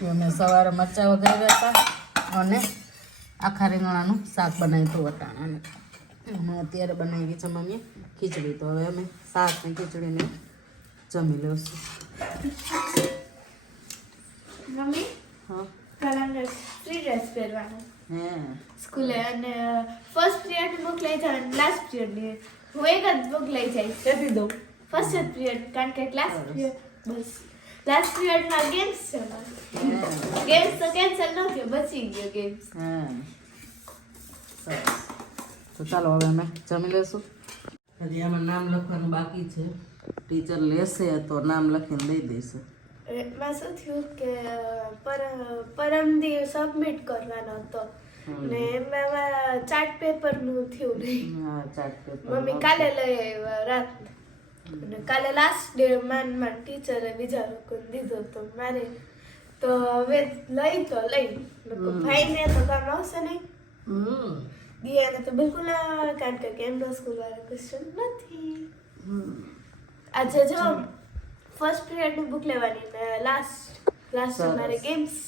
અમે સવારે મરચાં વઘાર્યા હતા અને આખા રીંગણાનું શાક બનાવ્યું હતું વટાણાને. અને અત્યારે બનાવી છે મમ્મીએ ખીચડી. તો હવે અમે શાક ને ખીચડીને જમી લઈશું. મમ્મી? હા. હે. સ્કૂલે અને ફર્સ્ટ પિરિયડની બુક લઈ જાવ અને લાસ્ટ પિરિયડની હું એક જ બુક લઈ જઈશ. દઉં. ફર્સ્ટ પિરિયડ કારણ કે લાસ્ટ પિરિયડ બસ. લાસ્ટ પિરિયડમાં ગેમ્સ છે ગેમ્સ તો કેન્સલ ન થયો બચી ગયો ગેમ્સ હા તો ચાલો હવે અમે જમી લઈશું. હજી આમાં નામ લખવાનું બાકી છે. ટીચર લેશે તો નામ લખીને દઈ દેશે. એમાં શું થયું કે પરમ પરમદી સબમિટ કરવાનો હતો. ને એમાં ચાર્ટ પેપરનું થયું નહીં. હા ચાર્ટ પેપર મમ્મી કાલે લઈ આવ્યા રાત. અને કાલે લાસ્ટ ડે માન ટીચરે બીજા લોકોને દીધો તો મારે તો હવે લઈ તો લઈ ભાઈને તો કામ આવશે નહીં. દિયાને તો બિલકુલ ના આવે કારણ કે કેમનો સ્કૂલ વાળા ક્વેશ્ચન નથી. આજે જો ફર્સ્ટ પિરિયડની બુક લેવાની ને લાસ્ટ લાસ્ટ મારે ગેમ્સ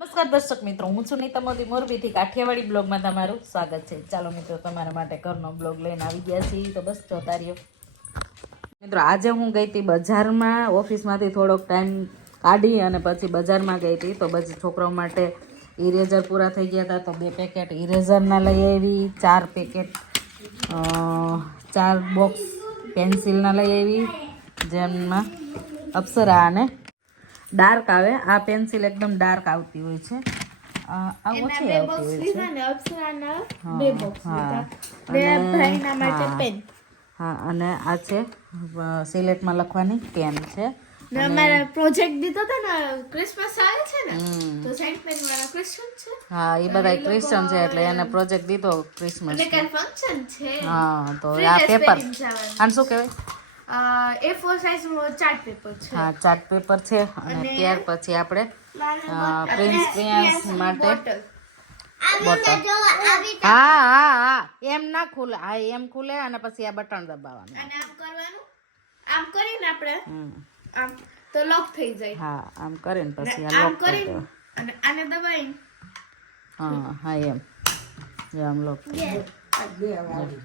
નમસ્કાર દર્શક મિત્રો હું છું નીતા મોદી મોરબીથી કાઠિયાવાડી બ્લોગમાં તમારું સ્વાગત છે. ચાલો મિત્રો તમારા માટે ઘરનો બ્લોગ લઈને આવી ગયા છીએ. તો બસ જોતા રહ્યો. મિત્રો આજે હું ગઈ હતી બજારમાં ઓફિસમાંથી થોડોક ટાઈમ કાઢી અને પછી બજારમાં ગઈ હતી. તો પછી છોકરાઓ માટે ઇરેઝર પૂરા થઈ ગયા હતા. તો બે પેકેટ ઇરેઝરના લઈ આવી ચાર પેકેટ ચાર બોક્સ પેન્સિલના લઈ આવી જેમાં અપ્સરા અને ડાર્ક આવે. આ પેન્સિલ એકદમ ડાર્ક આવતી હોય છે. આ ઓછી આવતી હોય છે. હા. લીધા. ભાઈના માટે હા. પેન હા અને આ છે સિલેટમાં લખવાની પેન છે. ને પ્રોજેક્ટ દીધો હતો ને ક્રિસમસ આવે છે ને તો સેન્ટ પેન વાળા ક્રિશ્ચન છે. હા એ બધા ક્રિશ્ચન છે એટલે એને પ્રોજેક્ટ દીધો ક્રિસમસ અને કાલ ફંક્શન છે. હા તો આ પેપર આને શું કહેવાય? A four size chart paper છે. હા ચાર્ટ પેપર છે. અને ત્યાર પછી આપણે પ્રિન્સ પ્રિયાંશ માટે બોટલ હા હા હા. એમ ના ખુલે. હા એમ ખુલે અને પછી આ બટન દબાવવાનું. અને આમ કરવાનું. આમ કરીને આપણે આમ તો લોક થઈ જાય. હા આમ કરીને પછી આ લોક કરી કરીને અને આને દબાઈને હા હા એમ. જો આમ લોક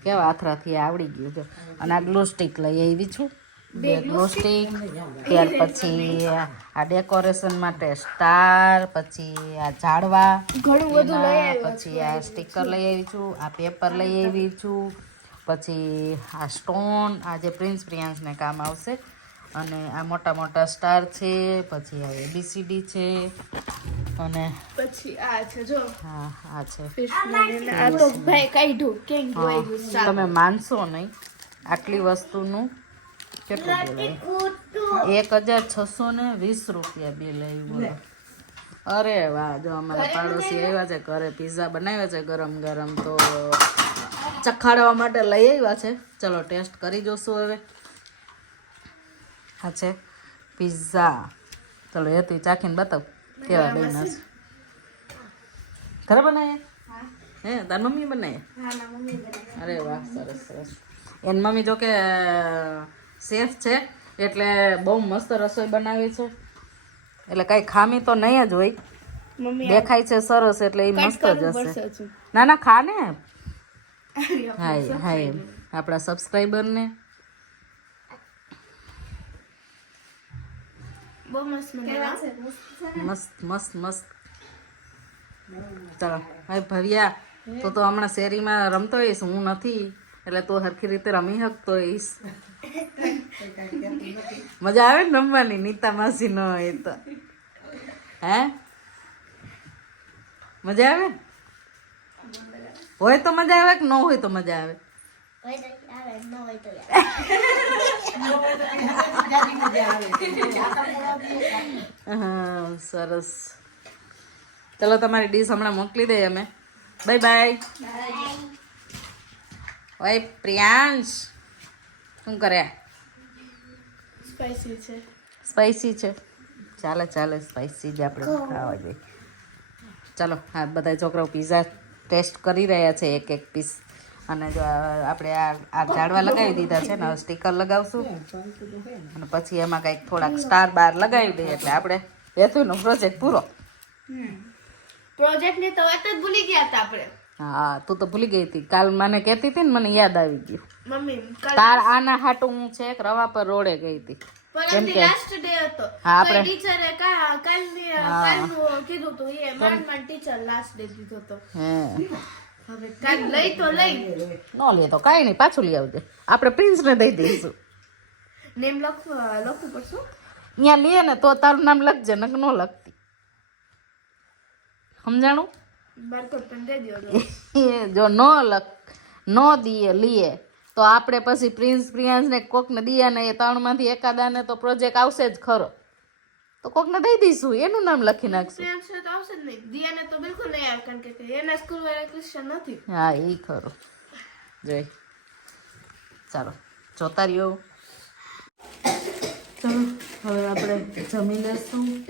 કેવા આથરાથી આવડી ગયું. છે અને આ ગ્લો સ્ટિક લઈ આવી છું. બે ગ્લો સ્ટિક ત્યાર પછી આ ડેકોરેશન માટે સ્ટાર પછી આ ઝાડવા ઘણું બધું લઈ આવ્યો પછી આ સ્ટીકર લઈ આવી છું આ પેપર લઈ આવી છું પછી આ સ્ટોન આ જે પ્રિન્સ પ્રિયાંશને કામ આવશે અને આ મોટા મોટા સ્ટાર છે પછી આ એબીસીડી છે અને પછી આ છે જો. હા આ છે. આ તો ભાઈ કાઢ્યું કેમ તમે માનશો નહીં આટલી વસ્તુનું કેટલું એક હજાર છસો ને વીસ રૂપિયા બિલ આવ્યું બોલો. અરે વાહ જો અમારા પાડોશી આવ્યા છે ઘરે પીઝા બનાવ્યા છે ગરમ ગરમ તો ચખાડવા માટે લઈ આવ્યા છે. ચલો ટેસ્ટ કરી જોશું હવે. આ છે પીઝા ચલો એ તું ચાખીને બતાવ. કેવા બન્યા છે? ઘરે બનાવ્યા? હે. તાર મમ્મી બનાવ્યા. અરે વાહ સરસ સરસ. એની મમ્મી જો કે શેફ છે. એટલે બહુ મસ્ત રસોઈ બનાવી છે. એટલે કાંઈ ખામી તો નહીં જ હોય. દેખાય છે સરસ એટલે એ મસ્ત જ હશે. ના ના ખા ને. અરે, હા હા આપણા સબસ્ક્રાઈબરને મસ્ત મસ્ત મસ્ત મસ્ત ચાલો ભાઈ ભવ્યા. તો તો હમણાં શેરીમાં રમતો હોઈશ હું નથી. એટલે તું સરખી રીતે રમી શકતો હોઈશ. મજા આવે ને રમવાની? નીતા માસી ન હોય તો. હે? મજા આવે? હોય તો મજા આવે કે ન હોય તો મજા આવે? હા સરસ. ચલો તમારી ડીશ હમણાં મોકલી દઈએ અમે. Bye bye. ઓય પ્રિયાંશ શું કર્યા સ્પાઈસી છે. સ્પાઈસી છે. ચાલે ચાલે સ્પાઈસી જ આપણે ખાવા જોઈએ. ચાલો હા બધા છોકરાઓ પીઝા ટેસ્ટ કરી રહ્યા છે એક એક પીસ અને જો આપણે આ આ ઝાડવા લગાવી દીધા છે ને સ્ટીકર લગાવશું. અને પછી એમાં કંઈક થોડાક સ્ટાર બાર લગાવી દઈએ એટલે આપણે હેતુનો પ્રોજેક્ટ પૂરો. પ્રોજેક્ટની તો વાત જ ભૂલી ગયા હતા આપણે. હા તું તો ભૂલી ગઈ હતી. કાલ મને કહેતી હતી ને મને યાદ આવી ગયું. મમ્મી તાર આના હાટું હું છે રવા પર રોડે ગઈ હતી. પરમથી લાસ્ટ ડે હતો. હા, આપણે- ટીચરે કાલની કાલનું કીધું તો એ માંડ માંડ ટીચર લાસ્ટ ડે દીધો તો હે. હવે કાલ લઈ તો લઈ. ન લે તો કાંઈ નહીં પાછું લઈ આવજે. આપણે પ્રિન્સને દઈ દઈશું. નેમ લખવા લખવું પડશે? અહીંયા લે ને તો તારું નામ લખજે નક ન લખતી. સમજાણું? જો ન લખ નો દીએ લીએ. તો આપણે પછી પ્રિન્સ પ્રિયાંશ ને કોકને દીએ ને એ ત્રણમાંથી એકાદાને તો પ્રોજેક્ટ આવશે જ ખરો. તો કોકને દઈ દઈશું એનું નામ લખી નાખશું. પ્રિયાંશ તો આવશે જ નહીં. દિયાને તો બિલકુલ નહીં આવે કારણ કે એના સ્કૂલ વાળા ક્રિશ્ચન નથી. હા એ ખરું. જોઈ. ચાલો જોતા રહ્યો. ચાલો હવે આપણે જમી લેશું.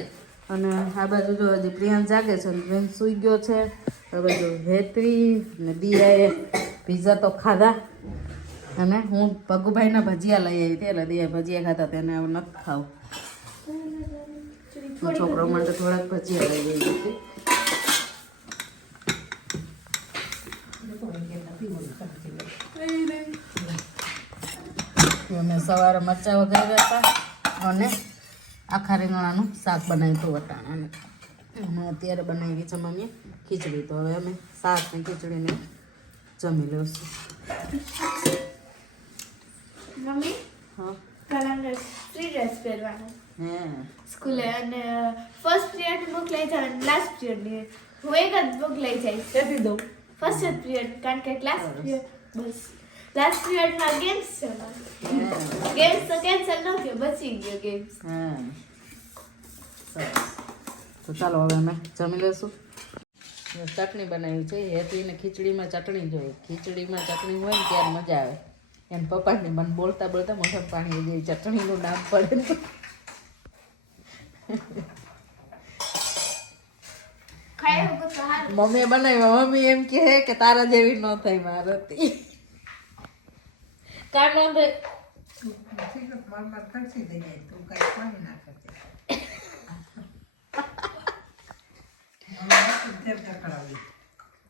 અને આ બાજુ જો હજી પ્રિયાંશ જાગે છે પ્રિયાંશ સૂઈ ગયો છે. આ બાજુ હેતરી ને દિયાએ પીઝા તો ખાધા. અને હું પગુભાઈના ભજીયા લઈ આવી હતી, એટલે દિયા ભજીયા ખાતા તેને હવે નથી ખાવું. હું છોકરો માટે થોડાક ભજીયા લઈ આવી હતી. અમે સવારે મરચાં વઘાર્યા હતા, અને આખા રીંગણાનું શાક બનાવ્યું હતું વટાણાનું. અને અત્યારે બનાવી છે મમ્મીએ ખીચડી. તો હવે અમે શાક ને ખીચડીને જમી લઈશું. મમ્મી? હા. ફ્રી ડ્રેસ પહેરવાનો. સ્કૂલે અને ફર્સ્ટ પિરિયડ બુક લઈ જાય અને લાસ્ટ પિરિયડની હું એક જ બુક લઈ જઈશ. દઉં. ફર્સ્ટ પિરિયડ કારણ કે લાસ્ટ પિરિયડ બસ. લાસ્ટ પિરિયડમાં ગેમ્સ છે ગેમ્સ તો કેન્સલ ન થયો બચી ગયો ગેમ્સ હા તો ચાલો હવે અમે જમી લઈશું ચટણી બનાવી છે. હેતીને ખીચડીમાં ચટણી જોઈએ. ખીચડીમાં ચટણી હોય ને ત્યારે મજા આવે. એને પપ્પાને મને બોલતા બોલતા મોઢામાં પાણી જાય. ચટણીનું નામ પડે મમ્મીએ બનાવ્યા. મમ્મી એમ કહે કે તારા જેવી ન થાય મારાથી. કામ ન થાય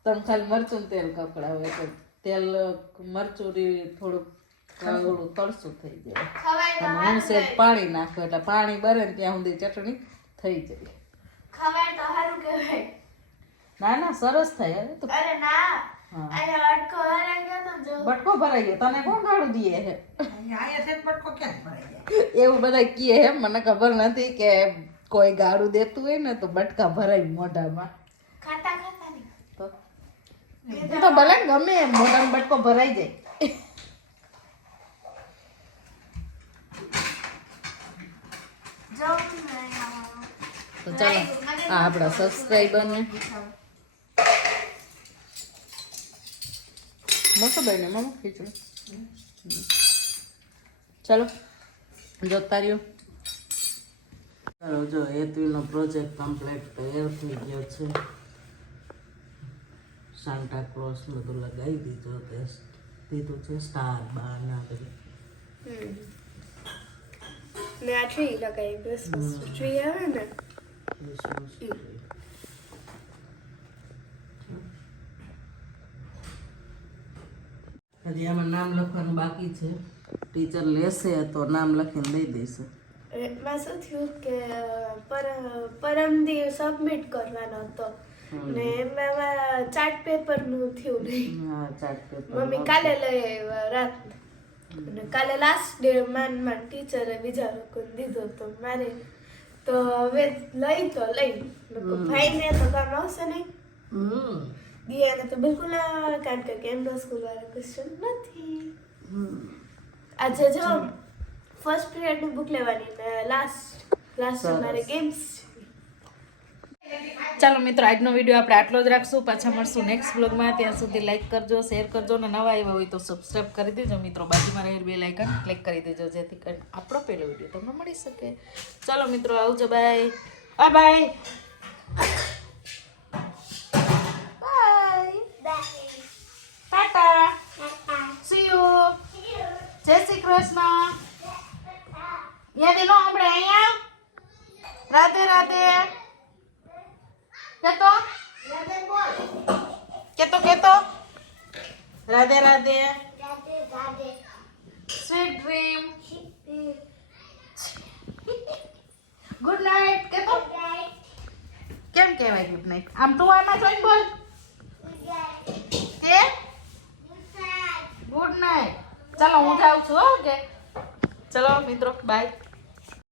તમે ખાલી મરચું ને તેલ કકડાવો એટલે તેલ મરચું રી થોડુંક તળસું થઈ જાય. અને હું સેજ પાણી નાખું એટલે પાણી બરે ને ત્યાં સુધી ચટણી થઈ જાય. ખવાય તો સારું કહેવાય. ના ના સરસ થાય હવે તો અરે ના હા. અહીંયા અટકો હરાઈ ગયો તો બટકો ભરાઈ ગયો. તને કોણ ગાળું દે છે? એવું બધા કહે હે મને ખબર નથી કે કોઈ ગાળું દેતું હોય ને તો બટકા ભરાય મોઢામાં. ખાતા ખાતા નહીં. તો? એ તો ભલે ગમે એમ મોઢામાં બટકો ભરાઈ જાય. તો ચાલો આ આપણા સબસ્ક્રાઈબરને મોટો ભાઈને મામા ખીચડી ચાલો જોતા રહ્યો ચાલો જો હેતવીનો પ્રોજેક્ટ કમ્પ્લીટ તૈયાર થઈ ગયો છે સાન્ટા ક્લોઝ બધું લગાવી દીધું તે દીધું છે સ્ટાર બાર ના બધું ને આ ટ્રી લગાવી ક્રિસમસ ટ્રી આવે ને હજી આમાં નામ લખવાનું બાકી છે. ટીચર લેશે તો નામ લખીને દઈ દેશે. એમાં શું થયું કે પરમ દી સબમિટ કરવાનો હતો. ને એમાં ચાર્ટ ચાર્ટ પેપરનું થયું નહીં. હા ચાર્ટ પેપર મમ્મી કાલે લઈ આવ્યા રાત. અને કાલે લાસ્ટ ડે માન માન ટીચરે બીજા લોકોને દીધો તો મારે તો હવે લઈ તો લઈ. ભાઈને તો કામ આવશે નહીં. હમ. દિયાને તો બિલકુલ ના કારણ કે કેમનો સ્કૂલ વાળા ક્વેશ્ચન નથી આજે જો ફર્સ્ટ પિરિયડની બુક લેવાની ને લાસ્ટ લાસ્ટ મારે ગેમ્સ ચાલો મિત્રો આજનો વીડિયો આપણે આટલો જ રાખશું. પાછા મળશું નેક્સ્ટ બ્લોગમાં ત્યાં સુધી લાઇક કરજો શેર કરજો ને નવા આવ્યા હોય તો સબસ્ક્રાઈબ કરી દેજો મિત્રો. બાજુમાં રહેલ બે લાઇકન ક્લિક કરી દેજો જેથી કરીને આપણો પહેલો વીડિયો તમને મળી શકે. ચાલો મિત્રો આવજો bye bye tata see you Jai Shri Krishna યાદી નો આપણે અહીંયા? રાધે રાધે. કેતો? કેતો કેતો? Radhe Radhe. Sweet dream good night કેતો? કેમ કહેવાય ગુડ નાઇટ આમ તું આમાં જોઈને બોલ. ગુડ